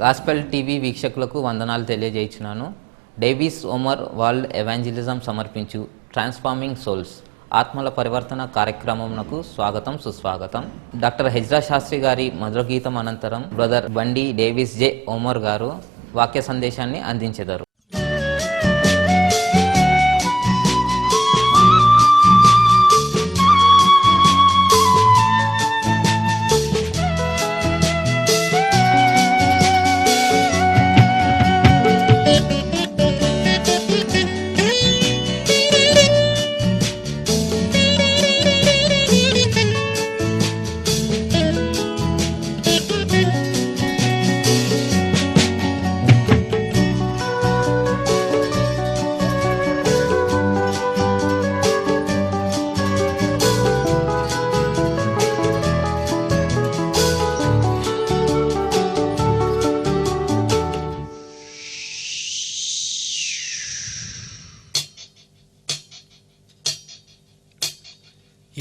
Gospel TV వీక్షకులకు వందనాలు తెలియజేస్తున్నాను. డేవిస్ ఓమర్ వరల్డ్ ఎవాంజలిజం సమర్పించు ట్రాన్స్ఫార్మింగ్ సోల్స్ ఆత్మల పరివర్తన కార్యక్రమంకు స్వాగతం, సుస్వాగతం. డాక్టర్ హెజ్రా శాస్త్రి గారి మధుర గీతం అనంతరం బ్రదర్ బండి డేవిస్ జే ఓమర్ గారు వాక్య సందేశాన్ని అందించెదరు.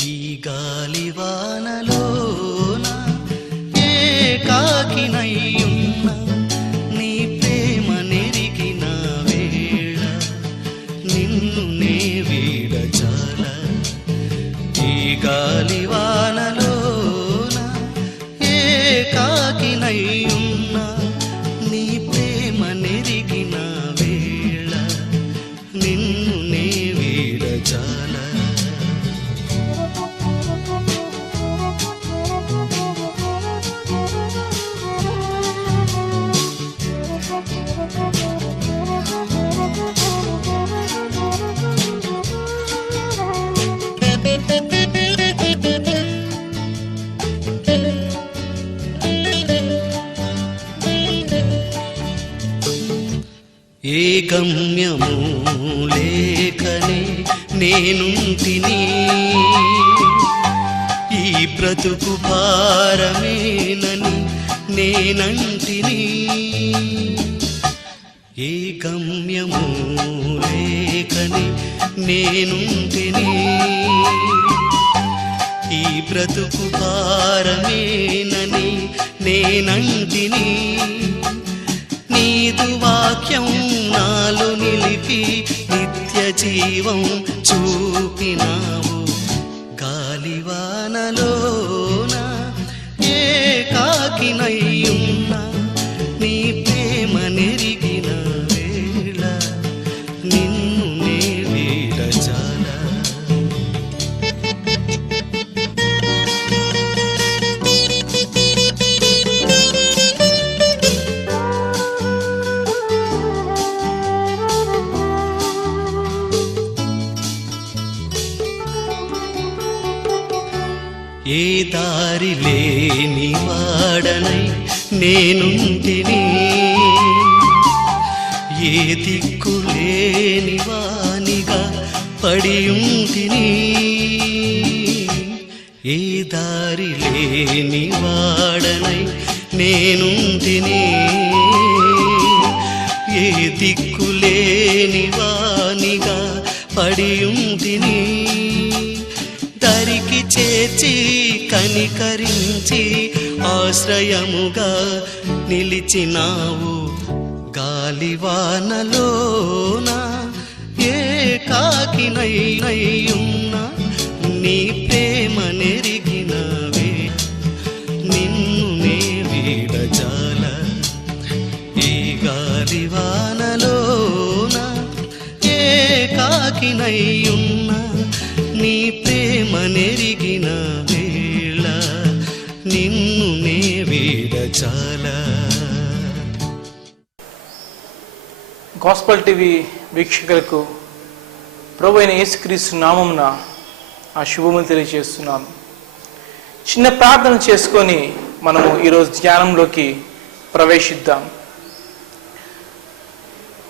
ఈ గాలివానలోన ఏకాకినయ్యున్న నీ ప్రేమ నెరిగిన వేళ నిన్ను నే వీడజాల. ఈ గాలివానలోన ఏకాకినయ్యున్న నీ ప్రేమ నెరిగిన వేళ నిన్ను నే వీడజాల. ఏ గమ్యము లేకనే నేనుంటిని, ఈ బ్రతుకు భారమేనని నేనంటిని. ఏ గమ్యము లేకనే నేనుంటిని, ఈ బ్రతుకు భారమేనని నేనంటిని. నీదు వాక్యం నాలో నిలిపి నిత్య జీవం చూపినావు. గాలివానలోన ఏకాకినయ్యున్న నీ ప్రేమ నెరిగిన వేళ నిన్ను నే వీడజాల. ఏ దారి లేని వాడనై నేనుంటిని, ఏ దిక్కు లేని వానిగా పడియుంటిని. ఏ దారి లేని వాడనై నేనుంటిని, ఏ దిక్కు లేని వానిగా పడియుంటిని. దరికి చేర్చి కనికరించి ఆశ్రయముగా నిలిచినావు. గాలివానలోన ఏకాకినయ్యున్న నీ ప్రేమ నెరిగినవే నిన్ను నే వీడజాల. ఈ గాలివానలోన ఏకాకినయ్యున్న నీ ప్రేమ నెరిగిన వేళ నిన్ను నే వీడజాల. గాస్పెల్ టీవీ వీక్షకులకు ప్రభు అయిన యేసుక్రీస్తు నామమున ఆ శుభములు తెలియజేస్తున్నాను. చిన్న ప్రార్థన చేసుకొని మనము ఈరోజు ధ్యానంలోకి ప్రవేశిద్దాం.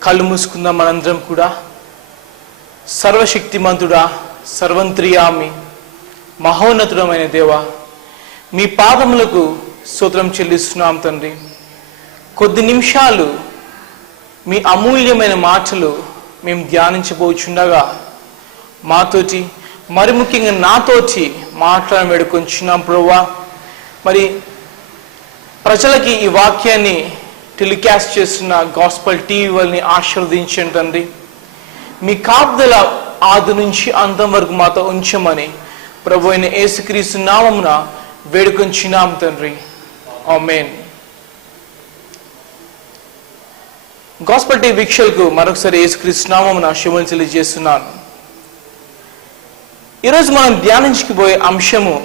కళ్ళు మూసుకుందాం మనందరం కూడా. సర్వశక్తిమంతుడా, సర్వంత్రియామి, మహోన్నతుడమైన దేవ, మీ పాదములకు స్తోత్రం చెల్లిస్తున్నాం తండ్రి. కొద్ది నిమిషాలు మీ అమూల్యమైన మాటలు మేము ధ్యానించబోచుండగా మాతోటి, మరి ముఖ్యంగా నాతోటి మాట్లాడని వేడుకొంచున్నాం ప్రభువా. మరి ప్రజలకి ఈ వాక్యాన్ని టెలికాస్ట్ చేస్తున్న గాస్పల్ టీవీ వాళ్ళని ఆశీర్వదించండి తండ్రి. మీ కాపుదల ఆది నుంచి అంతం వరకు మాతో ఉంచమని ప్రభు అయిన యేసుక్రీస్తు నామమున వేడుకొంచున్నాం తండ్రి. ఆమేన్. గాస్పల్ టీవీ వీక్షకులకు మరొకసారి యేసుక్రీస్తు నామమున శుభాలు తెలియజేస్తున్నాను. ఈరోజు మనం ధ్యానించుకుపోయే అంశము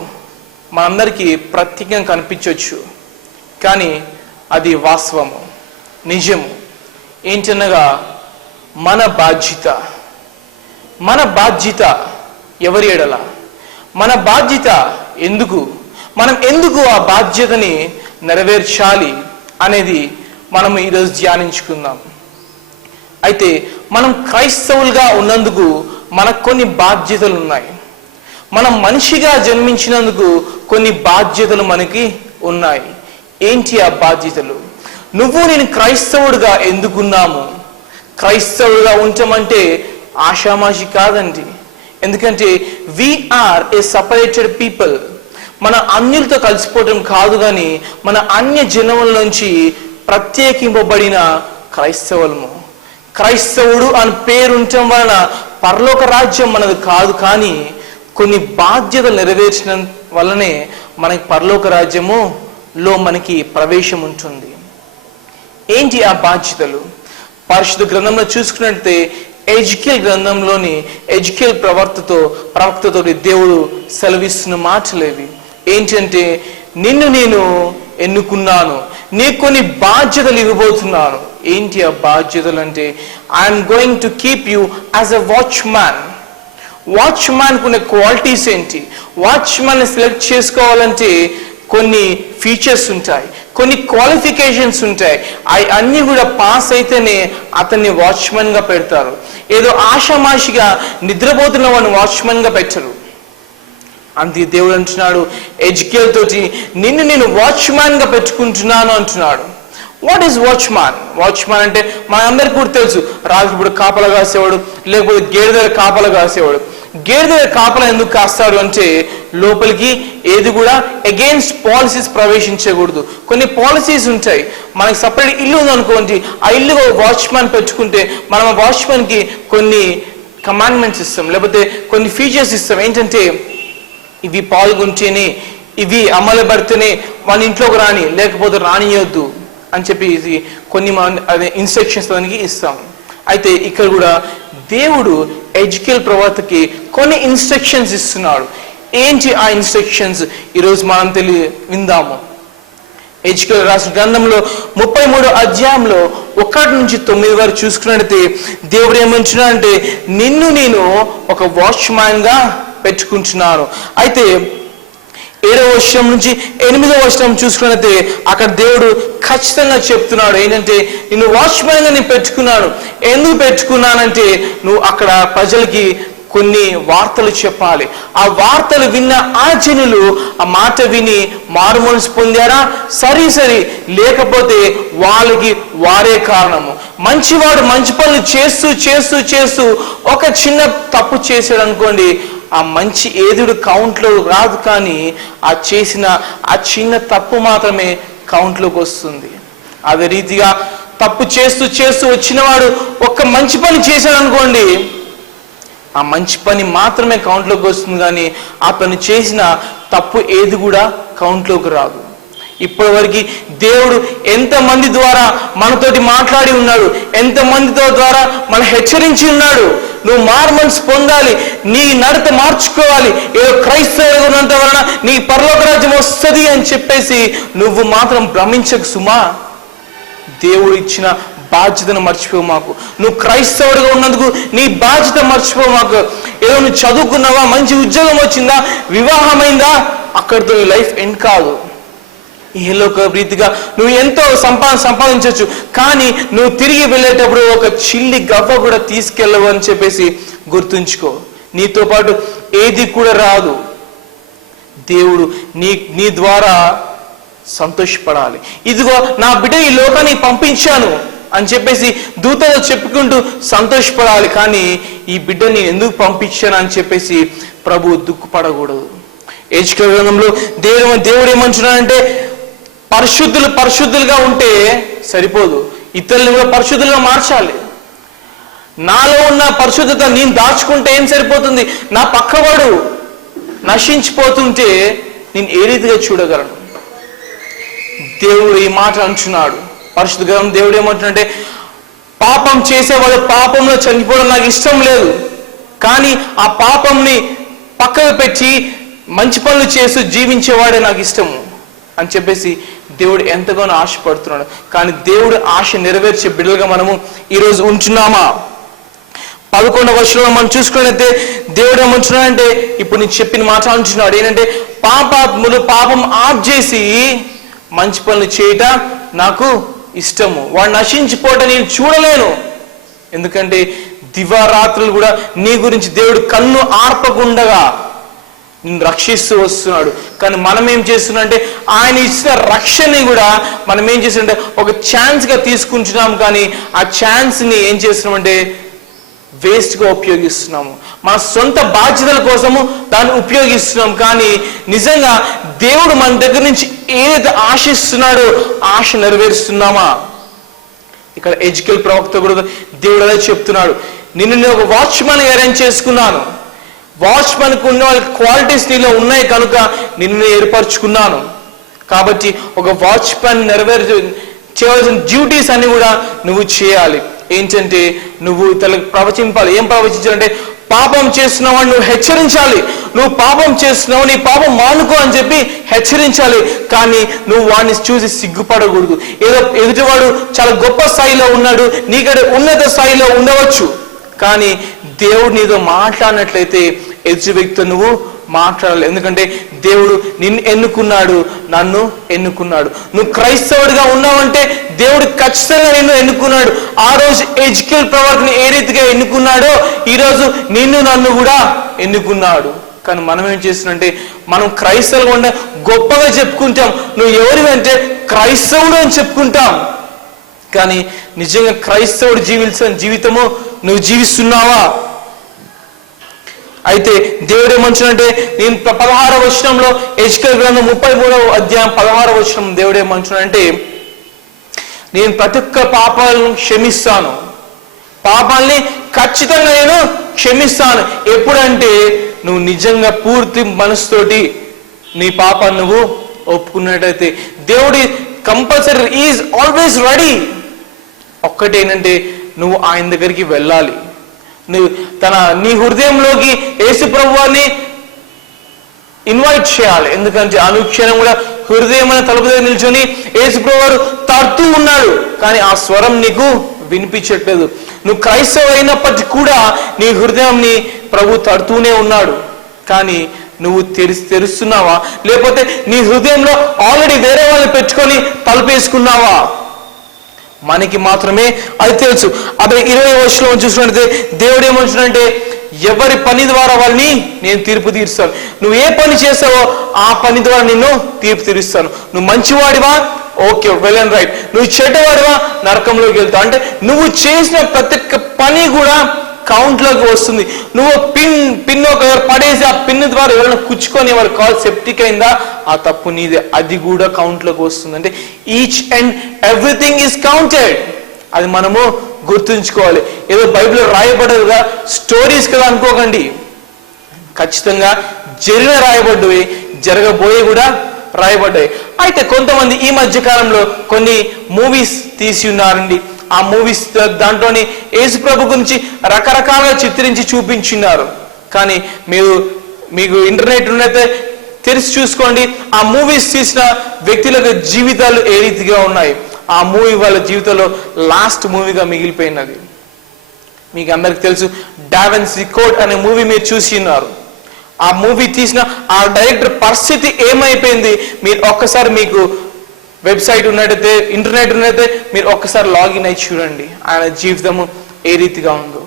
మనందరికీ ప్రత్యేకంగా కనిపించవచ్చు, కానీ అది వాస్తవము, నిజము. ఏంటనగా మన బాధ్యత. మన బాధ్యత ఎవరి ఎడల? మన బాధ్యత ఎందుకు? మనం ఎందుకు ఆ బాధ్యతని నెరవేర్చాలి అనేది మనం ఈరోజు ధ్యానించుకుందాం. అయితే మనం క్రైస్తవులుగా ఉన్నందుకు మనకు కొన్ని బాధ్యతలు ఉన్నాయి. మనం మనిషిగా జన్మించినందుకు కొన్ని బాధ్యతలు మనకి ఉన్నాయి. ఏంటి ఆ బాధ్యతలు? నువ్వు నేను క్రైస్తవుడిగా ఎందుకున్నాము? క్రైస్తవుడిగా ఉండటమంటే ఆషామాషి కాదండి. ఎందుకంటే వీఆర్ ఏ సపరేటెడ్ పీపుల్. మన అన్యులతో కలిసిపోవటం కాదు, కానీ మన అన్య జనముల నుంచి ప్రత్యేకింపబడిన క్రైస్తవులము. క్రైస్తవుడు అని పేరు ఉండటం వలన పరలోక రాజ్యం మనది కాదు, కానీ కొన్ని బాధ్యతలు నెరవేర్చిన వల్లనే మనకి పరలోక రాజ్యములో మనకి ప్రవేశం ఉంటుంది. ఏంటి ఆ బాధ్యతలు? పరిశుద్ధ గ్రంథంలో చూసుకున్నట్లయితే ఎజ్కేల్ గ్రంథంలోని ఎజ్కేల్ ప్రవక్తతో దేవుడు సెలవిస్తున్న మాటలేవి. ఏంటంటే, నిన్ను నేను ఎన్నుకున్నాను, నీకు కొన్ని బాధ్యతలు ఇవ్వబోతున్నాను. ఏంటి ఆ బాధ్యతలు అంటే, I'm going to keep you as a watchman. Watchman కొన్ని క్వాలిటీస్ ఏంటి? వాచ్మ్యాన్ సెలెక్ట్ చేసుకోవాలంటే కొన్ని ఫీచర్స్ ఉంటాయి, కొన్ని క్వాలిఫికేషన్స్ ఉంటాయి. అన్నీ కూడా పాస్ అయితేనే అతన్ని వాచ్మెన్ గా పెడతారు. ఏదో ఆషామాషిగా నిద్రపోతున్న వాడిని వాచ్మెన్ గా పెట్టరు. అందుకే దేవుడు అంటున్నాడు ఎజ్కేల్ తోటి, నిన్ను నేను వాచ్మ్యాన్ గా పెట్టుకుంటున్నాను అంటున్నాడు. What is watchman? వాచ్మ్యాన్ అంటే మనందరికీ కూడా తెలుసు, రాత్రిపూట కాపలా కాసేవాడు, లేకపోతే గేదె దగ్గర కాపలా కాసేవాడు. గేదె దగ్గర కాపలా ఎందుకు కాస్తాడు అంటే, లోపలికి ఏది కూడా అగెయిన్స్ట్ పాలసీస్ ప్రవేశించకూడదు. కొన్ని పాలసీస్ ఉంటాయి. మనకి సపరేట్ ఇల్లు ఉందనుకోండి, ఆ ఇల్లు వాచ్మ్యాన్ పెట్టుకుంటే మనం ఆ వాచ్మ్యాన్కి కొన్ని కమాండ్మెంట్స్ ఇస్తాం, లేకపోతే కొన్ని ఫీచర్స్ ఇస్తాం. ఏంటంటే, ఇవి పాల్గొంటేనే, ఇవి అమలు పడితేనే మన ఇంట్లోకి రాని, లేకపోతే రానియొద్దు అని చెప్పి కొన్ని అదే ఇన్స్ట్రక్షన్స్ దానికి ఇస్తాం. అయితే ఇక్కడ కూడా దేవుడు ఎజ్కేల్ ప్రవక్తకి కొన్ని ఇన్స్ట్రక్షన్స్ ఇస్తున్నాడు. ఏంటి ఆ ఇన్స్ట్రక్షన్స్? ఈరోజు మనం విందాము. ఎజ్కేల్ రాసిన గ్రంథంలో 33 అధ్యాయంలో 1 నుంచి 9 వరకు చూసుకున్నట్లయితే దేవుడు ఏమంటున్నాడంటే, నిన్ను నేను ఒక వాచ్మ్యాన్ గా పెట్టుకుంటున్నాను. అయితే 7వ వచనం నుంచి 8వ వచనం చూసుకున్నట్లయితే అక్కడ దేవుడు ఖచ్చితంగా చెప్తున్నాడు ఏంటంటే, నిన్ను వాచ్మ్యాన్ గా నేను పెట్టుకున్నాను. ఎందుకు పెట్టుకున్నానంటే, నువ్వు అక్కడ ప్రజలకి కొన్ని వార్తలు చెప్పాలి. ఆ వార్తలు విన్న ఆ జనులు ఆ మాట విని మారుమనసు పొందారా? సరి లేకపోతే వాళ్ళకి వారే కారణము. మంచివాడు మంచి పనులు చేస్తూ చేస్తూ చేస్తూ ఒక చిన్న తప్పు చేశాడు అనుకోండి, ఆ మంచి ఏదుడు కౌంట్లో రాదు, కానీ ఆ చేసిన ఆ చిన్న తప్పు మాత్రమే కౌంట్లోకి వస్తుంది. అదే రీతిగా తప్పు చేస్తూ చేస్తూ వచ్చినవాడు ఒక్క మంచి పని చేశాడు అనుకోండి, ఆ మంచి పని మాత్రమే కౌంట్లోకి వస్తుంది, కానీ అతను చేసిన తప్పు ఏది కూడా కౌంట్లోకి రాదు. ఇప్పటి వరకు దేవుడు ఎంతమంది ద్వారా మనతోటి మాట్లాడి ఉన్నాడు, ఎంతమందితో ద్వారా మన హెచ్చరించి ఉన్నాడు. నువ్వు మారుమనసు పొందాలి, నీ నడత మార్చుకోవాలి, ఏదో క్రైస్తవులుగా ఉన్నంత వలన నీ పరలోక రాజ్యం వస్తుంది అని చెప్పేసి నువ్వు మాత్రం భ్రమించకు సుమా. దేవుడు ఇచ్చిన బాధ్యతను మర్చిపో మాకు. నువ్వు క్రైస్తవుడిగా ఉన్నందుకు నీ బాధ్యత మర్చిపో మాకు. ఏదో నువ్వు చదువుకున్నావా, మంచి ఉద్యోగం వచ్చిందా, వివాహమైందా, అక్కడితో నీ లైఫ్ ఎండ్ కాదు. ఏలోక రీతిగా నువ్వు ఎంతో సంపాదించవచ్చు, కానీ నువ్వు తిరిగి వెళ్ళేటప్పుడు ఒక చిల్లి గవ్వ కూడా తీసుకెళ్ళవు అని చెప్పేసి గుర్తుంచుకో. నీతో పాటు ఏది కూడా రాదు. దేవుడు నీ ద్వారా సంతోషపడాలి. ఇదిగో నా బిడ్డ ఈ లోకానికి పంపించాను అని చెప్పేసి దూతతో చెప్పుకుంటూ సంతోషపడాలి, కానీ ఈ బిడ్డని ఎందుకు పంపించాను అని చెప్పేసి ప్రభు దుఃఖపడకూడదు. ఎజ్కేల్ గ్రంథంలో దేవుడు ఏమంటున్నాడంటే, పరిశుద్ధులుగా ఉంటే సరిపోదు, ఇతరులను కూడా పరిశుద్ధులుగా మార్చాలి. నాలో ఉన్న పరిశుద్ధత నేను దాచుకుంటే ఏం సరిపోతుంది? నా పక్కవాడు నశించిపోతుంటే నేను ఏ రీతిగా చూడగలను? దేవుడు ఈ మాట అంటున్నాడు. పరిశుద్ధ గ్రంథం దేవుడు ఏమంటున్నాడంటే, పాపం చేసేవాడు పాపంలో చనిపోవడం నాకు ఇష్టం లేదు, కానీ ఆ పాపంని పక్కకు పెట్టి మంచి పనులు చేస్తూ జీవించేవాడే నాకు ఇష్టము అని చెప్పేసి దేవుడు ఎంతగానో ఆశపడుతున్నాడు. కానీ దేవుడు ఆశ నెరవేర్చే బిడ్డలుగా మనము ఈరోజు ఉంటున్నామా? 11వ వచనంలో మనం చూసుకున్నట్లయితే దేవుడు ఏమంటున్నాడంటే, ఇప్పుడు నేను చెప్పిన మాట అంటున్నాడు ఏంటంటే, పాపాత్ములు పాపం ఆఫ్ చేసి మంచి పనులు చేయట నాకు ఇష్టము, వాడు నశించిపోవటం నేను చూడలేను. ఎందుకంటే దివారాత్రులు కూడా నీ గురించి దేవుడు కన్ను ఆర్పకుండగా నిన్ను రక్షిస్తూ వస్తున్నాడు. కానీ మనం ఏం చేస్తున్నాం అంటే, ఆయన ఇచ్చిన రక్షణని కూడా మనం ఏం చేస్తున్నామంటే ఒక ఛాన్స్గా తీసుకుంటున్నాం, కానీ ఆ ఛాన్స్ని ఏం చేస్తున్నామంటే వేస్ట్గా ఉపయోగిస్తున్నాము. మన సొంత బాధ్యతల కోసము దాన్ని ఉపయోగిస్తున్నాం, కానీ నిజంగా దేవుడు మన దగ్గర నుంచి ఏదైతే ఆశిస్తున్నాడో ఆశ నెరవేరుస్తున్నామా? ఇక్కడ ఎజికేల్ ప్రవక్త కూడా దేవుడు అదే చెప్తున్నాడు, నిన్ను నేను ఒక వాచ్మెన్గా అరేంజ్ చేసుకున్నాను, వాచ్మెన్కి ఉన్న వాళ్ళ క్వాలిటీస్ నీలో ఉన్నాయి కనుక నిన్ను ఏర్పరచుకున్నాను. కాబట్టి ఒక వాచ్మెన్ చేయవలసిన డ్యూటీస్ అన్ని కూడా నువ్వు చేయాలి. ఏంటంటే నువ్వు ఇతరులకు ప్రవచింపాలి. ఏం ప్రవచించాలంటే, పాపం చేస్తున్నావు అని నువ్వు హెచ్చరించాలి. నువ్వు పాపం చేస్తున్నావు, నీ పాపం మానుకో అని చెప్పి హెచ్చరించాలి. కానీ నువ్వు వాడిని చూసి సిగ్గుపడకూడదు. ఏదో ఎదుటివాడు చాలా గొప్ప స్థాయిలో ఉన్నాడు, నీకంటే ఉన్నత స్థాయిలో ఉండవచ్చు, కానీ దేవుడు నీతో మాట్లాడినట్లయితే ఎదుటి వ్యక్తితో నువ్వు మాట్లాడాలి. ఎందుకంటే దేవుడు నిన్ను ఎన్నుకున్నాడు, నన్ను ఎన్నుకున్నాడు. నువ్వు క్రైస్తవుడిగా ఉన్నావంటే దేవుడు ఖచ్చితంగా నిన్ను ఎన్నుకున్నాడు. ఆ రోజు ఎజికేల్ ప్రవక్తని ఏ రీతిగా ఎన్నుకున్నాడో ఈరోజు నిన్ను నన్ను కూడా ఎన్నుకున్నాడు. కానీ మనం ఏం చేస్తున్నామంటే, మనం క్రైస్తవులుగా ఉండే గొప్పగా చెప్పుకుంటాం, నువ్వు ఎవరివంటే క్రైస్తవుడు అని చెప్పుకుంటాం, కానీ నిజంగా క్రైస్తవుడు జీవించిన జీవితము నువ్వు జీవిస్తున్నావా? అయితే దేవుడు ఏమంటున్నాడంటే, నేను 16వ వచనంలో ఎజికేల్ గ్రంథం 33వ అధ్యాయం 16వ వచనం దేవుడు ఏమంటున్నాడంటే, నేను ప్రతి ఒక్క పాపాలను క్షమిస్తాను, పాపాలని ఖచ్చితంగా నేను క్షమిస్తాను. ఎప్పుడంటే నువ్వు నిజంగా పూర్తి మనసుతోటి నీ పాపాన్ని నువ్వు ఒప్పుకున్నట్టయితే దేవుడి కంపల్సరీ ఈజ్ ఆల్వేస్ రెడీ. ఒక్కటేంటంటే నువ్వు ఆయన దగ్గరికి వెళ్ళాలి. నువ్వు నీ హృదయంలోకి యేసు ప్రభువాన్ని ఇన్వైట్ చేయాలి. ఎందుకంటే అనుక్షణం కూడా హృదయం అనే తలుపు దగ్గర నిల్చొని యేసు ప్రభువారు తడుతూ ఉన్నాడు, కానీ ఆ స్వరం నీకు వినిపించట్లేదు. నువ్వు క్రైస్తవ అయినప్పటికీ కూడా నీ హృదయంని ప్రభు తడుతూనే ఉన్నాడు, కానీ నువ్వు తెరుస్తున్నావా? లేకపోతే నీ హృదయంలో ఆల్రెడీ వేరే వాళ్ళని పెట్టుకొని తలుపేసుకున్నావా? మనకి మాత్రమే అది తెలుసు. అదే 20వ వచనంలో చూసినట్లయితే దేవుడు ఏమంటున్నాడంటే, ఎవరి పని ద్వారా వాళ్ళని నేను తీర్పు తీరుస్తాను. నువ్వు ఏ పని చేస్తావో ఆ పని ద్వారా నిన్ను తీర్పు తీరుస్తాను. నువ్వు మంచివాడివా, ఓకే, వెల్ అండ్ రైట్. నువ్వు చెడ్డవాడివా, నరకంలోకి వెళ్తావు. అంటే నువ్వు చేసిన ప్రతి ఒక్క పని కూడా కౌంట్లోకి వస్తుంది. నువ్వు పిన్ ఒక పడేసి ఆ పిన్ ద్వారా ఎవరైనా కుచ్చుకొని వారి కాల్ సెప్టిక్ అయిందా, ఆ తప్పు నీదే, అది కూడా కౌంట్లోకి వస్తుంది. అంటే each and everything is counted. అది మనము గుర్తుంచుకోవాలి. ఏదో బైబిల్లో రాయబడదుగా స్టోరీస్ కదా అనుకోకండి, ఖచ్చితంగా రాయబడ్డవి, జరగబోయే కూడా రాయబడ్డాయి. అయితే కొంతమంది ఈ మధ్య కాలంలో కొన్ని మూవీస్ తీసి ఉన్నారండి. ఆ మూవీస్ దాంట్లోని యేసు ప్రభు గురించి రకరకాలుగా చిత్రించి చూపించున్నారు. కానీ మీకు ఇంటర్నెట్ ఉన్నైతే తెలిసి చూసుకోండి, ఆ మూవీస్ తీసిన వ్యక్తుల జీవితాలు ఏ రీతిగా ఉన్నాయి. ఆ మూవీ వాళ్ళ జీవితంలో లాస్ట్ మూవీగా మిగిలిపోయినది. మీకు అందరికి తెలుసు, డా విన్సీ కోడ్ అనే మూవీ మీరు చూసి ఉన్నారు. ఆ మూవీ తీసిన ఆ డైరెక్టర్ పరిస్థితి ఏమైపోయింది, మీరు ఒక్కసారి మీకు వెబ్సైట్ ఉన్నట్టయితే, ఇంటర్నెట్ ఉన్నట్టయితే మీరు ఒక్కసారి లాగిన్ అయి చూడండి ఆయన జీవితము ఏ రీతిగా ఉందో.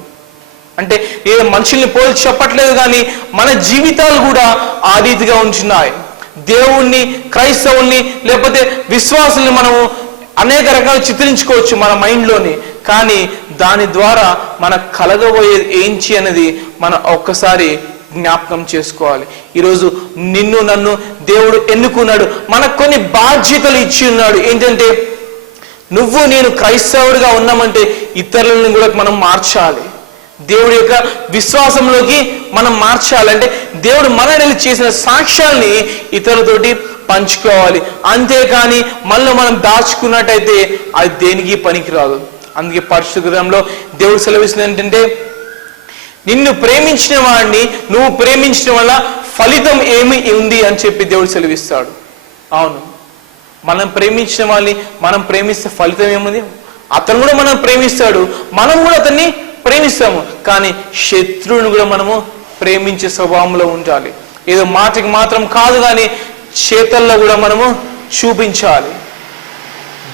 అంటే ఏదో మనుషుల్ని పోల్చి చెప్పట్లేదు, కానీ మన జీవితాలు కూడా ఆ రీతిగా ఉంటున్నాయి. దేవుణ్ణి, క్రైస్తవుల్ని, లేకపోతే విశ్వాసుల్ని మనము అనేక రకాలు చిత్రించుకోవచ్చు మన మైండ్లోని, కానీ దాని ద్వారా మనకు కలగబోయేది ఏంటి అనేది మనం ఒక్కసారి జ్ఞాపకం చేసుకోవాలి. ఈరోజు నిన్ను నన్ను దేవుడు ఎన్నుకున్నాడు, మనకు కొన్ని బాధ్యతలు ఇచ్చి ఉన్నాడు. ఏంటంటే నువ్వు నేను క్రైస్తవుడిగా ఉన్నామంటే ఇతరులను కూడా మనం మార్చాలి. దేవుడి యొక్క విశ్వాసంలోకి మనం మార్చాలి. అంటే దేవుడు మనల్ని చేసిన సాక్ష్యాల్ని ఇతరులతోటి పంచుకోవాలి. అంతేకాని మనలో మనం దాచుకున్నట్టయితే అది దేనికి పనికిరాదు. అందుకే పరిశుద్ధ గ్రంథంలో దేవుడు సెలవిస్తుంది ఏంటంటే, నిన్ను ప్రేమించిన వాడిని నువ్వు ప్రేమించడం వల్ల ఫలితం ఏమి ఉంది అని చెప్పి దేవుడు సెలవిస్తాడు. అవును, మనం ప్రేమించిన వాళ్ళని మనం ప్రేమిస్తే ఫలితం ఏముంది? అతను కూడా మనం ప్రేమిస్తాడు, మనం కూడా అతన్ని ప్రేమిస్తాము. కానీ శత్రువుని కూడా మనము ప్రేమించే స్వభావంలో ఉండాలి. ఏదో మాటకి మాత్రం కాదు, కానీ చేతల్లో కూడా మనము చూపించాలి.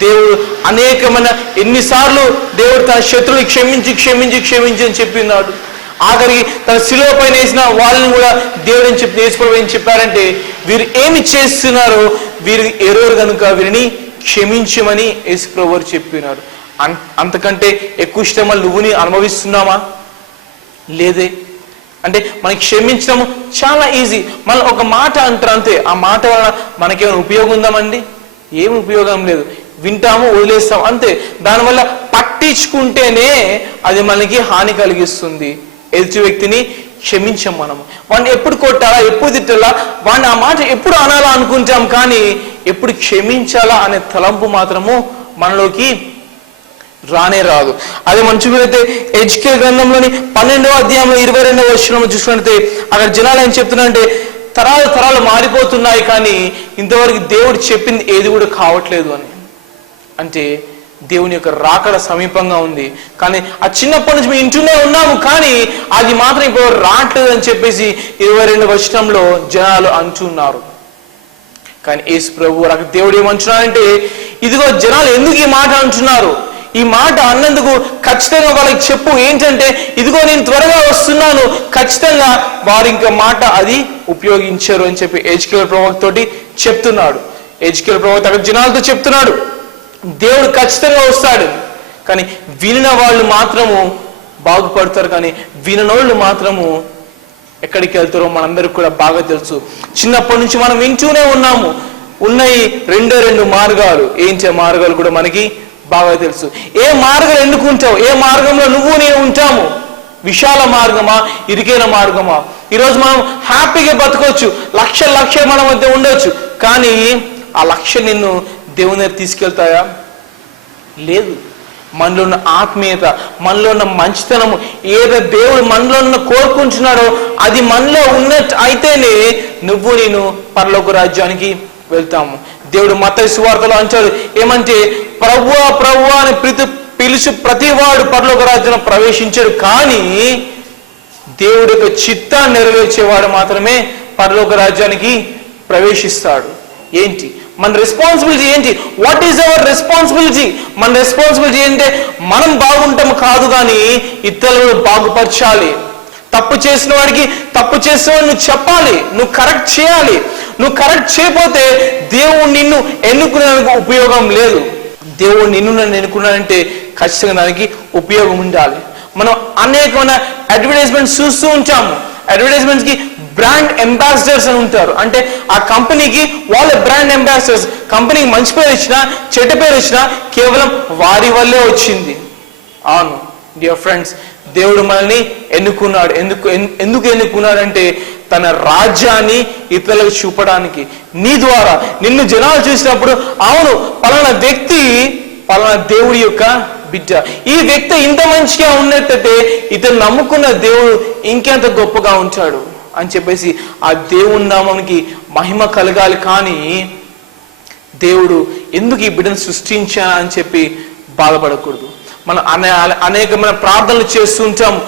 దేవుడు అనేకమైన ఎన్నిసార్లు దేవుడు తన శత్రువుని క్షమించి క్షమించి క్షమించి అని చెప్పినాడు. ఆఖరికి తన శిలువ పైన వేసిన వాళ్ళని కూడా దేవుడు ఏం చెప్పారంటే, వీరు ఏమి చేస్తున్నారో వీరు ఎరువురు కనుక వీరిని క్షమించమని యేసుప్రభువు చెప్పినారు. అంతకంటే ఎక్కువ శ్రమలు నువ్వుని అనుభవిస్తున్నామా? లేదే. అంటే మనకి క్షమించడం చాలా ఈజీ. మళ్ళీ ఒక మాట అంటారు అంతే. ఆ మాట వలన మనకేమైనా ఉపయోగం ఉందామండి? ఏమి ఉపయోగం లేదు. వింటాము, వదిలేస్తాం అంతే. దానివల్ల పట్టించుకుంటేనే అది మనకి హాని కలిగిస్తుంది. ఎదుటి వ్యక్తిని క్షమించాం మనము. వాడిని ఎప్పుడు కొట్టాలా, ఎప్పుడు తిట్టాలా, వాడిని ఆ మాట ఎప్పుడు అనాలా అనుకుంటాం, కానీ ఎప్పుడు క్షమించాలా అనే తలంపు మాత్రము మనలోకి రానే రాదు. అదే మనం చూపితే హెజ్కేలు గ్రంథంలోని 12వ అధ్యాయంలో 22వ వచనంలో చూసుకుంటే అక్కడ జనాలు ఏం చెప్తున్నారంటే, తరాలు మారిపోతున్నాయి కానీ ఇంతవరకు దేవుడు చెప్పింది ఏది కూడా కావట్లేదు అని. అంటే దేవుని యొక్క రాకడ సమీపంగా ఉంది, కానీ ఆ చిన్నప్పటి నుంచి మేము ఇంటూనే ఉన్నాము, కానీ అది మాత్రం ఇప్పుడు రావట్లేదు అని చెప్పేసి 22వ వచనంలో జనాలు అంటున్నారు. కానీ యేసు ప్రభు దేవుడు ఏమంటున్నారంటే, ఇదిగో జనాలు ఎందుకు ఈ మాట అంటున్నారు, ఈ మాట అన్నందుకు ఖచ్చితంగా వాళ్ళకి చెప్పు. ఏంటంటే, ఇదిగో నేను త్వరగా వస్తున్నాను, ఖచ్చితంగా వారు ఇంకా మాట అది ఉపయోగించరు అని చెప్పి హెజ్కేలు ప్రవక్తతోటి చెప్తున్నాడు. హెజ్కేలు ప్రవక్త అక్కడ జనాలతో చెప్తున్నాడు, దేవుడు ఖచ్చితంగా వస్తాడు. కానీ వినిన వాళ్ళు మాత్రము బాగుపడతారు, కానీ విననోళ్ళు మాత్రము ఎక్కడికి వెళ్తారో మనందరికి కూడా బాగా తెలుసు. చిన్నప్పటి నుంచి మనం వింటూనే ఉన్నాము. ఉన్నాయి రెండు మార్గాలు. ఏంటి ఆ మార్గాలు కూడా మనకి బాగా తెలుసు. ఏ మార్గం ఎన్నుకుంటావు? ఏ మార్గంలో నువ్వు నేను ఉంటాము? విశాల మార్గమా, ఇరుకైన మార్గమా? ఈరోజు మనం హ్యాపీగా బతకొచ్చు, లక్షలు మన మధ్య ఉండొచ్చు, కానీ ఆ లక్ష్యం నిన్ను దేవుని దగ్గర తీసుకెళ్తాయా? లేదు. మనలో ఉన్న ఆత్మీయత, మనలో ఉన్న మంచితనము, ఏదో దేవుడు మనలో ఉన్న కోరుకుంటున్నాడో అది మనలో ఉన్నట్టు అయితేనే నువ్వు నేను పరలోక రాజ్యానికి వెళ్తాము. దేవుడు మత్తయి సువార్తలో అంటాడు ఏమంటే, ప్రభువా ప్రభువా అని పిలుచు ప్రతివాడు పరలోక రాజ్యం ప్రవేశించాడు, కానీ దేవుడి యొక్క చిత్తాన్ని నెరవేర్చేవాడు మాత్రమే పరలోక రాజ్యానికి ప్రవేశిస్తాడు. ఏంటి మన రెస్పాన్సిబిలిటీ? ఏంటి? What is our responsibility? మన రెస్పాన్సిబిలిటీ ఏంటంటే, మనం బాగుంటాం కాదు, కానీ ఇతరులను బాగుపరచాలి. తప్పు చేసిన వాడికి తప్పు చేసేవాడు నువ్వు చెప్పాలి, నువ్వు కరెక్ట్ చేయాలి. నువ్వు కరెక్ట్ చేయకపోతే దేవుడు నిన్ను ఎన్నుకునేందుకు ఉపయోగం లేదు. దేవుడు నిన్ను నన్ను ఎన్నుకున్నాడంటే ఖచ్చితంగా దానికి ఉపయోగం ఉండాలి. మనం అనేకమైన అడ్వర్టైజ్మెంట్స్ చూస్తూ ఉంటాము. అడ్వర్టైజ్మెంట్స్ కి బ్రాండ్ అంబాసిడర్స్ అని ఉంటారు. అంటే ఆ కంపెనీకి వాళ్ళ బ్రాండ్ అంబాసిడర్స్. కంపెనీకి మంచి పేరు ఇచ్చినా చెడ్డ పేరు ఇచ్చినా కేవలం వారి వల్లే వచ్చింది. అవును డియర్ ఫ్రెండ్స్, దేవుడు మనల్ని ఎన్నుకున్నాడు. ఎందుకు ఎన్నుకున్నాడంటే తన రాజ్యాన్ని ఇతరులకు చూపడానికి. నీ ద్వారా నిన్ను జనాలు చూసినప్పుడు, అవును పలానా వ్యక్తి పలానా దేవుడి యొక్క బిడ్డ, ఈ వ్యక్తి ఇంత మంచిగా ఉన్నట్టయితే ఇతను నమ్ముకున్న దేవుడు ఇంకెంత గొప్పగా ఉంటాడు అని చెప్పేసి ఆ దేవుని నామానికి మహిమ కలగాలి. కానీ దేవుడు ఎందుకు ఈ బిడ్డను సృష్టించా అని చెప్పి బాధపడకూడదు. మనం అనేకమైన ప్రార్థనలు చేస్తుంటాము.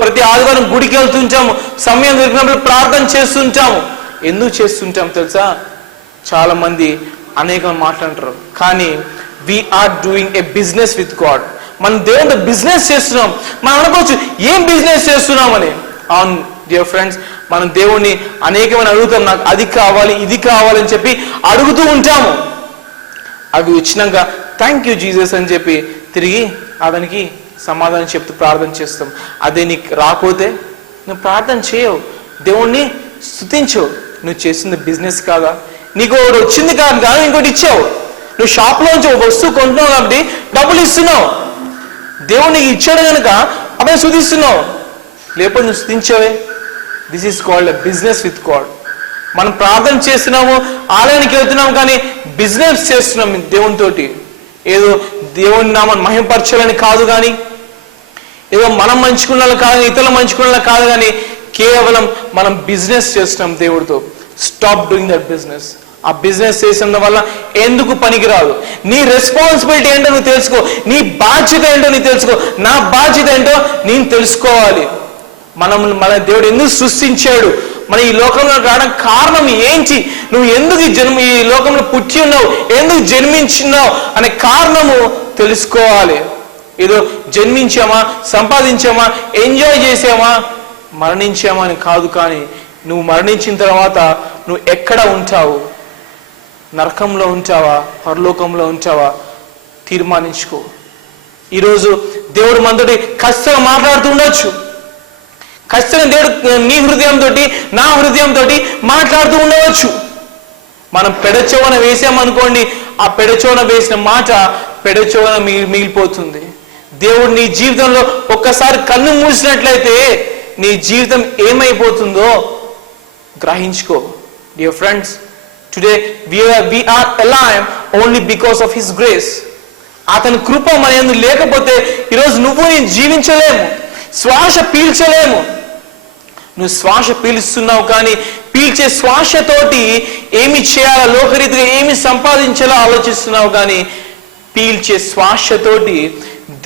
ప్రతి ఆదివారం గుడికి వెళ్తుంటాము. సమయం దొరికినప్పుడు ప్రార్థన చేస్తుంటాము. ఎందుకు చేస్తుంటాం తెలుసా? చాలా మంది అనేక మాట్లాడతారు, కానీ we are doing a business with God. మనం దేవునితో బిజినెస్ చేస్తున్నాం. మనం అనుకోవచ్చు ఏం బిజినెస్ చేస్తున్నామని. అవును డియర్ ఫ్రెండ్స్, మనం దేవుణ్ణి అనేకమైన అడుగుతాం, నాకు అది కావాలి ఇది కావాలని చెప్పి అడుగుతూ ఉంటాము. అవి వచ్చినాక థ్యాంక్ యూ జీసస్ అని చెప్పి తిరిగి అతనికి సమాధానం చెప్తూ ప్రార్థన చేస్తాం. అదే నీకు రాకపోతే నువ్వు ప్రార్థన చేయవు, దేవుణ్ణి స్తుతించవు. నువ్వు చేస్తుంది బిజినెస్ కాదా? నీకు ఒకటి వచ్చింది కాదు కానీ ఇంకోటి ఇచ్చావు. నువ్వు షాప్లోంచి ఒక వస్తువు కొంటున్నావు కాబట్టి డబ్బులు ఇస్తున్నావు. దేవుడు నీకు ఇచ్చాడు కనుక అబ్బాయి స్తుతిస్తున్నావు, లేకపోతే నువ్వు స్తుతించావే. This is called a business with God. మనం ప్రార్థన చేస్తున్నాము, ఆలయానికి వెళ్తున్నాము, కానీ బిజినెస్ చేస్తున్నాం దేవునితోటి. ఏదో దేవుని నామాన్ని మహిమపరచాలని కాదు, కానీ ఏదో మనం మంచుకున్నాను కాదు, ఇతరులు మంచుకున్నా కాదు, కానీ కేవలం మనం బిజినెస్ చేస్తున్నాం దేవుడితో. Stop doing that business. ఆ బిజినెస్ చేసిన వల్ల ఎందుకు పనికిరాదు. నీ రెస్పాన్సిబిలిటీ ఏంటో నువ్వు తెలుసుకో, నీ బాధ్యత ఏంటో నీకు తెలుసుకో, నా బాధ్యత ఏంటో నేను తెలుసుకోవాలి. మన దేవుడు ఎందుకు సృష్టించాడు, మన ఈ లోకంలో రావడానికి కారణం ఏంటి, నువ్వు ఎందుకు ఈ లోకంలో పుట్టి ఉన్నావు, ఎందుకు జన్మించున్నావు అనే కారణము తెలుసుకోవాలి. ఏదో జన్మించామా, సంపాదించామా, ఎంజాయ్ చేసామా, మరణించామా అని కాదు. కానీ నువ్వు మరణించిన తర్వాత నువ్వు ఎక్కడ ఉంటావు, నరకంలో ఉంటావా, పరలోకంలో ఉంటావా, తీర్మానించుకో. ఈరోజు దేవుడు మనతోటి ఖచ్చితంగా మాట్లాడుతూ ఉండొచ్చు. ఖచ్చితంగా దేవుడు నీ హృదయంతో నా హృదయంతో మాట్లాడుతూ ఉండవచ్చు. మనం పెడచెవన వేసామనుకోండి, ఆ పెడచెవన వేసిన మాట పెడచెవన మిగిలిపోతుంది. దేవుడు నీ జీవితంలో ఒక్కసారి కన్ను మూసినట్లయితే నీ జీవితం ఏమైపోతుందో గ్రహించుకో. Dear friends, today we are alive only because of his grace. అతని కృప మన యందు లేకపోతే ఈరోజు నువ్వు నేను జీవించలేము, శ్వాస పీల్చలేము. నువ్వు శ్వాస పీలుస్తున్నావు, కానీ పీల్చే శ్వాసతోటి ఏమి చేయాలో, లోకరీతిగా ఏమి సంపాదించాలో ఆలోచిస్తున్నావు, కానీ పీల్చే శ్వాసతోటి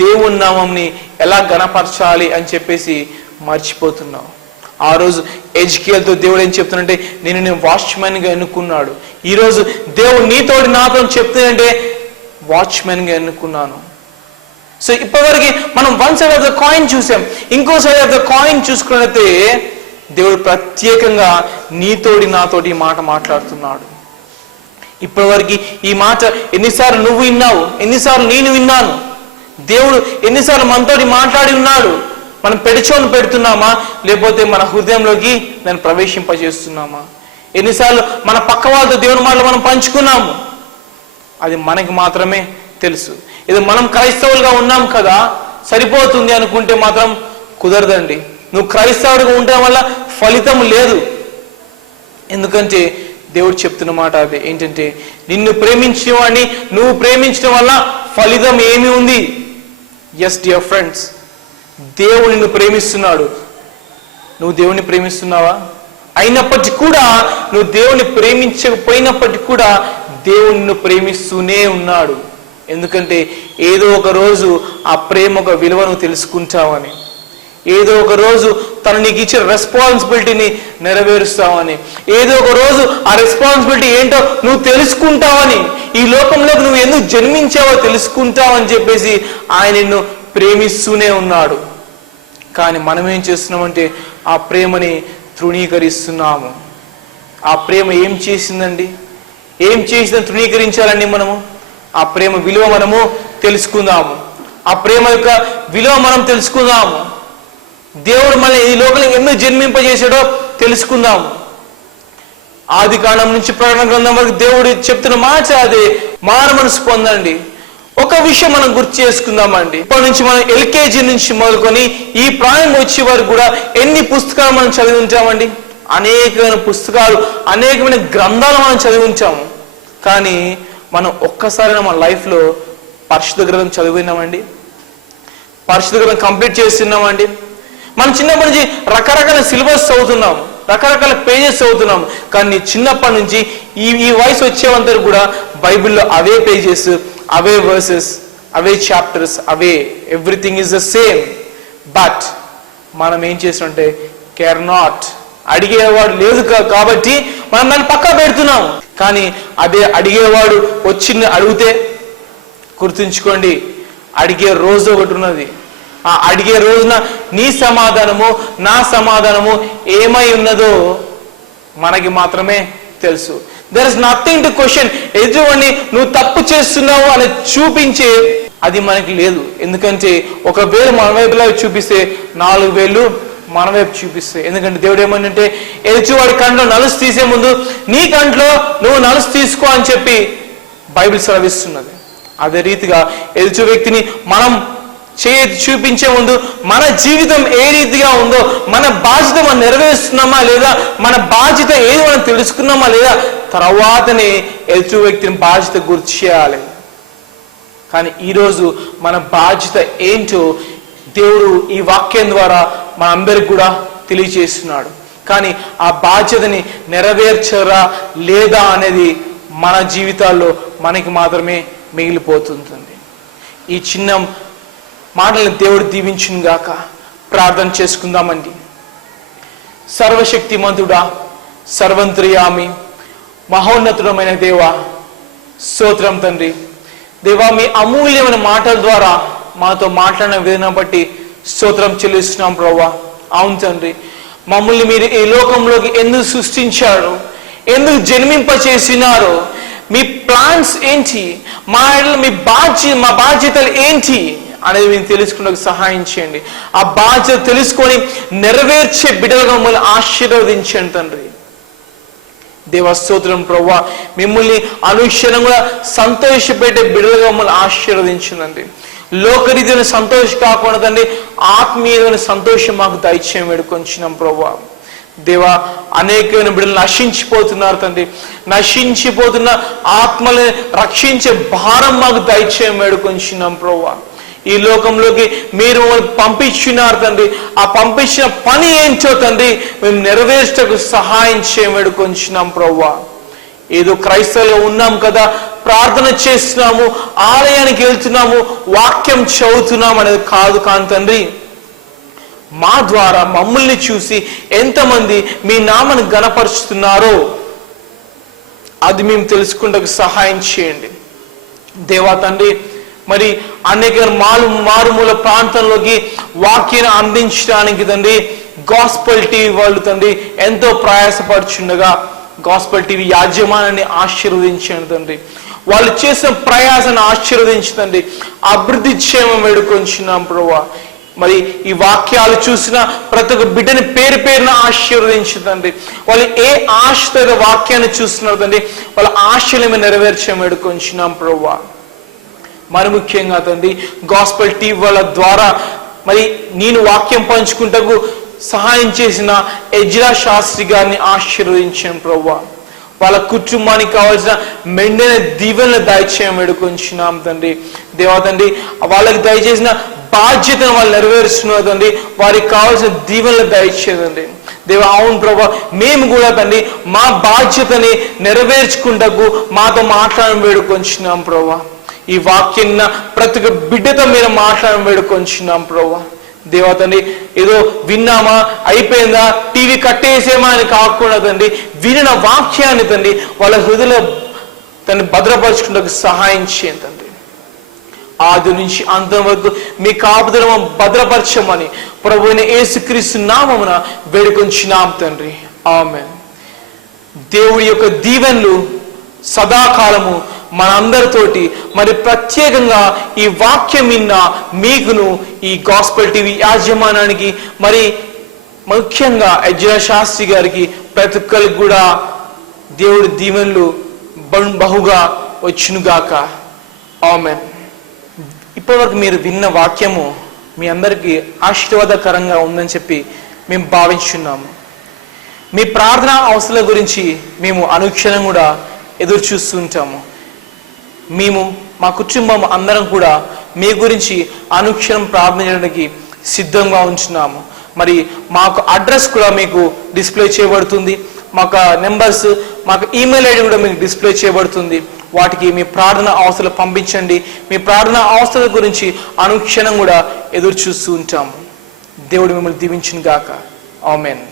దేవుని నామంని ఎలా గణపరచాలి అని చెప్పేసి మర్చిపోతున్నావు. ఆ రోజు ఎజ్కేల్తో దేవుడు ఏం చెప్తున్నంటే, నేను వాచ్మెన్గా ఎన్నుకున్నాడు. ఈరోజు దేవుడు నీతోటి నాతో చెప్తుందంటే వాచ్మెన్గా ఎన్నుకున్నాను. సో ఇప్పటివరకు మనం one side of the coin చూసాం, ఇంకో సైడ్ ఆఫ్ ద కాయిన్ చూసుకున్నట్లయితే దేవుడు ప్రత్యేకంగా నీతోటి నాతోటి ఈ మాట మాట్లాడుతున్నాడు. ఇప్పటివరకు ఈ మాట ఎన్నిసార్లు నువ్వు విన్నావు, ఎన్నిసార్లు నేను విన్నాను. దేవుడు ఎన్నిసార్లు మనతోటి మాట్లాడి ఉన్నాడు. మనం పెడచోను పెడుతున్నామా, లేకపోతే మన హృదయంలోకి దాన్ని ప్రవేశింపజేస్తున్నామా? ఎన్నిసార్లు మన పక్క వాళ్ళతో దేవుని మాటలు మనం పంచుకున్నాము, అది మనకి మాత్రమే తెలుసు. ఇది మనం క్రైస్తవులుగా ఉన్నాం కదా సరిపోతుంది అనుకుంటే మాత్రం కుదరదండి. నువ్వు క్రైస్తవుడిగా ఉండడం వల్ల ఫలితం లేదు. ఎందుకంటే దేవుడు చెప్తున్న మాట అది ఏంటంటే, నిన్ను ప్రేమించిన వాడిని నువ్వు ప్రేమించడం వల్ల ఫలితం ఏమి ఉంది? ఎస్ డియర్ ఫ్రెండ్స్, దేవుడు నిన్ను ప్రేమిస్తున్నాడు. నువ్వు దేవుని ప్రేమిస్తున్నావా? అయినప్పటికీ కూడా నువ్వు దేవుని ప్రేమించకపోయినప్పటికీ కూడా దేవుడు నిన్ను ప్రేమిస్తూనే ఉన్నాడు. ఎందుకంటే ఏదో ఒక రోజు ఆ ప్రేమ ఒక విలువను తెలుసుకుంటావని, ఏదో ఒక రోజు తను నీకు ఇచ్చిన రెస్పాన్సిబిలిటీని నెరవేరుస్తావని, ఏదో ఒక రోజు ఆ రెస్పాన్సిబిలిటీ ఏంటో నువ్వు తెలుసుకుంటావని, ఈ లోకంలోకి నువ్వు ఎందుకు జన్మించావో తెలుసుకుంటావని చెప్పేసి ఆయన నిన్ను ప్రేమిస్తూనే ఉన్నాడు. కానీ మనం ఏం చేస్తున్నామంటే ఆ ప్రేమని తృణీకరిస్తున్నాము. ఆ ప్రేమ ఏం చేసిందండి? ఏం చేసిందని తృణీకరించాలండి మనము? ఆ ప్రేమ విలువ మనము తెలుసుకుందాము. ఆ ప్రేమ యొక్క విలువ మనం తెలుసుకుందాము. దేవుడు మన ఈ లోకంలో ఎందుకు జన్మింపజేసాడో తెలుసుకుందాము. ఆది కాండం నుంచి ప్రకటన గ్రంథం వరకు దేవుడు చెప్తున్న మాట అదే, మారు మనసు పొందండి. ఒక విషయం మనం గుర్తు చేసుకుందామండి. ఇప్పటి నుంచి మనం ఎల్కేజీ నుంచి మొదలుకొని ఈ ప్రాయం వచ్చే వరకు కూడా ఎన్ని పుస్తకాలు మనం చదివి ఉంటామండి? అనేకమైన పుస్తకాలు, అనేకమైన గ్రంథాలు మనం చదివి ఉంటాము. కానీ మనం ఒక్కసారి మన లైఫ్లో పరిశుద్ధ గ్రంథం చదివినామండి? పరిశుద్ధ గ్రంథం కంప్లీట్ చేస్తున్నామండి? మనం చిన్నప్పటి నుంచి రకరకాల సిలబస్ చదువుతున్నాం, రకరకాల పేజెస్ చదువుతున్నాం. కానీ చిన్నప్పటి నుంచి ఈ వయసు వచ్చేవంతా కూడా బైబిల్లో అవే పేజెస్, అవే వర్సెస్, అవే చాప్టర్స్, అవే everything is the same. But మనం ఏం చేస్తుంటే కేర్ నాట్, అడిగేవాడు లేదు కాబట్టి మనం దాన్ని పక్కా పెడుతున్నాం. కానీ అదే అడిగేవాడు వచ్చి అడిగితే గుర్తుంచుకోండి, అడిగే రోజు ఒకటి ఉన్నది. ఆ అడిగే రోజున నీ సమాధానము నా సమాధానము ఏమై ఉన్నదో మనకి మాత్రమే తెలుసు. There is nothing to question. ఎదురుని నువ్వు తప్పు చేస్తున్నావు అని చూపించే అది మనకి లేదు. ఎందుకంటే ఒకవేళ మన వైపులా చూపిస్తే 4 వేలు మన వైపు చూపిస్తాయి. ఎందుకంటే దేవుడు ఏమంటే, ఎదుటివాడి కంట్లో నలుసు తీసే ముందు నీ కంట్లో నువ్వు నలుసు తీసుకో అని చెప్పి బైబిల్ సెలవిస్తున్నది. అదే రీతిగా ఎదుటి వ్యక్తిని మనం చూపించే ముందు మన జీవితం ఏ రీతిగా ఉందో, మన బాధ్యత మనం నెరవేరుస్తున్నామా లేదా, మన బాధ్యత ఏది మనం తెలుసుకున్నామా లేదా, తర్వాతనే ఎదుటి వ్యక్తిని బాధ్యత గుర్తు చేయాలి. కానీ ఈరోజు మన బాధ్యత ఏంటో దేవుడు ఈ వాక్యం ద్వారా మనందరికి కూడా తెలియజేస్తున్నాడు. కానీ ఆ బాధ్యతని నెరవేర్చరా లేదా అనేది మన జీవితాల్లో మనకి మాత్రమే మిగిలిపోతుంది. ఈ చిన్న మాటలను దేవుడు దీవించును గాక. ప్రార్థన చేసుకుందామండి. సర్వశక్తిమంతుడా, సర్వంతర్యామి, మహోన్నతుడమైన దేవా, స్తోత్రం తండ్రి. దేవా, మీ అమూల్యమైన మాటల ద్వారా మాతో మాట్లాడిన విధానం బట్టి స్తోత్రం చెల్లిస్తున్నాం ప్రభువా. అవును తండ్రి, మమ్మల్ని మీరు ఈ లోకంలోకి ఎందుకు సృష్టించారు, ఎందుకు జన్మింపచేసినారో, మీ ప్లాన్స్ ఏంటి, మా బాధ్యతలు ఏంటి అనేది మేము తెలుసుకునే సహాయం చేయండి. ఆ బాధ్యత తెలుసుకొని నెరవేర్చే బిడ్డలుగా మమ్మల్ని ఆశీర్వదించండి తండ్రి. దేవా స్తోత్రం ప్రభువా, మిమ్మల్ని అనుక్షణం కూడా సంతోషపెట్టే బిడ్డలుగా మమ్మల్ని ఆశీర్వదించండి. లోకరీతిని సంతోషం కాకుండా తండ్రి, ఆత్మీయమైన సంతోషం మాకు దయచేయం వేడుకొంచున్నాం ప్రభువా. దేవా, అనేకమైన బిడ్డలు నశించిపోతున్నారు తండ్రి. నశించిపోతున్న ఆత్మల్ని రక్షించే భారం మాకు దయచేయం వేడుకొంచున్నాం ప్రభువా. ఈ లోకంలోకి మీరు మమ్మల్ని పంపించున్నారు తండ్రి. ఆ పంపించిన పని ఏంటో తండ్రి మేము నెరవేర్చకు సహాయం చేయమేడుకొంచున్నాం ప్రభువా. ఏదో క్రైస్తవులో ఉన్నాం కదా, ప్రార్థన చేస్తున్నాము, ఆలయానికి వెళ్తున్నాము, వాక్యం చదువుతున్నాం అనేది కాదు. కానీ తండ్రి, మా ద్వారా మమ్మల్ని చూసి ఎంతమంది మీ నామను గణపరుస్తున్నారో అది మేము తెలుసుకుంటకు సహాయం చేయండి దేవా తండ్రి. మరి అనేక మారుమూల ప్రాంతంలోకి వాక్యాన్ని అందించడానికి తండ్రి గాస్పెల్ టీవీ వాళ్ళు తండ్రి ఎంతో ప్రయాసపడుచుండగా గాస్పెల్ టీవీ యాజమాన్యాన్ని ఆశీర్వదించండి తండ్రి. వాళ్ళు చేసిన ప్రయాసాన్ని ఆశీర్వదించండి, అభివృద్ధి చేయమని వేడుకొంచున్నాం ప్రభువా. మరి ఈ వాక్యాలు చూసిన ప్రతి ఒక్క బిడ్డని పేరు పేరున ఆశీర్వదించండి. వాళ్ళు ఏ ఆశతో వాక్యాన్ని చూస్తున్నారు తండ్రి, వాళ్ళ ఆశలను నెరవేర్చమని వేడుకొంచున్నాం ప్రభువా. మరి ముఖ్యంగా తండ్రి, గాస్పెల్ టీవీ వాళ్ళ ద్వారా మరి నేను వాక్యం పంచుకుంటకు సహాయం చేసిన ఎజ్రా శాస్త్రి గారిని ఆశీర్వదించాను ప్రభువా. వాళ్ళ కుటుంబానికి కావాల్సిన మెండైన దీవెనలు దయచేయమని వేడుకొంచున్నాం తండ్రి. దేవా తండ్రి, వాళ్ళకి దయచేసిన బాధ్యతను వాళ్ళు నెరవేరుస్తున్నారు తండ్రి. వారికి కావాల్సిన దీవెనలు దయచేయండి దేవా. అవును ప్రభా, మేము కూడా తండ్రి మా బాధ్యతని నెరవేర్చుకుంటకు మాతో మాట్లాడడం వేడుకొంచున్నాం ప్రభా. ఈ వాక్యం ప్రతి ఒక్క బిడ్డతో మీరు మాట్లాడడం వేడుకొంచున్నాం ప్రభా. దేవా తండ్రి, ఏదో విన్నామా అయిపోయిందా టీవీ కట్టేసేమా అని కాకుండా తండ్రి, వినిన వాక్యాన్ని తండ్రి వాళ్ళ హృదయలో తండ్రి భద్రపరచుకుంటకు సహాయం చేయండి తండ్రి. ఆది నుంచి అంతం వరకు మీ కాపుదల భద్రపరచమని ప్రభువైన యేసుక్రీస్తు నామమున వేడుకొంచున్నాం తండ్రి. ఆమేన్. దేవుడి యొక్క దీవెనలు సదాకాలము మనందరితోటి, మరి ప్రత్యేకంగా ఈ వాక్యం విన్న మీకును, ఈ గాస్పెల్ టీవీ యాజమాన్యానికి, మరి ముఖ్యంగా ఎజ్రా శాస్త్రి గారికి, ప్రతి ఒక్కరికి కూడా దేవుడి దీవెనలు బహుగా వచ్చునుగాక. ఆమేన్. ఇప్పటివరకు మీరు విన్న వాక్యము మీ అందరికీ ఆశీర్వాదకరంగా ఉందని చెప్పి మేము భావించున్నాము. మీ ప్రార్థన అవసరాల గురించి మేము అనుక్షణం కూడా ఎదురు చూస్తుంటాము. మేము మా కుటుంబం అందరం కూడా మీ గురించి అనుక్షణం ప్రార్థించడానికి సిద్ధంగా ఉంచున్నాము. మరి మాకు అడ్రస్ కూడా మీకు డిస్ప్లే చేయబడుతుంది, మాకు నెంబర్స్, మాకు ఈమెయిల్ ఐడి కూడా మీకు డిస్ప్లే చేయబడుతుంది. వాటికి మీ ప్రార్థన అవసరాలు పంపించండి. మీ ప్రార్థన అవసరాల గురించి అనుక్షణం కూడా ఎదురు చూస్తూ ఉంటాము. దేవుడు మిమ్మల్ని దీవించును గాక. ఆమేన్.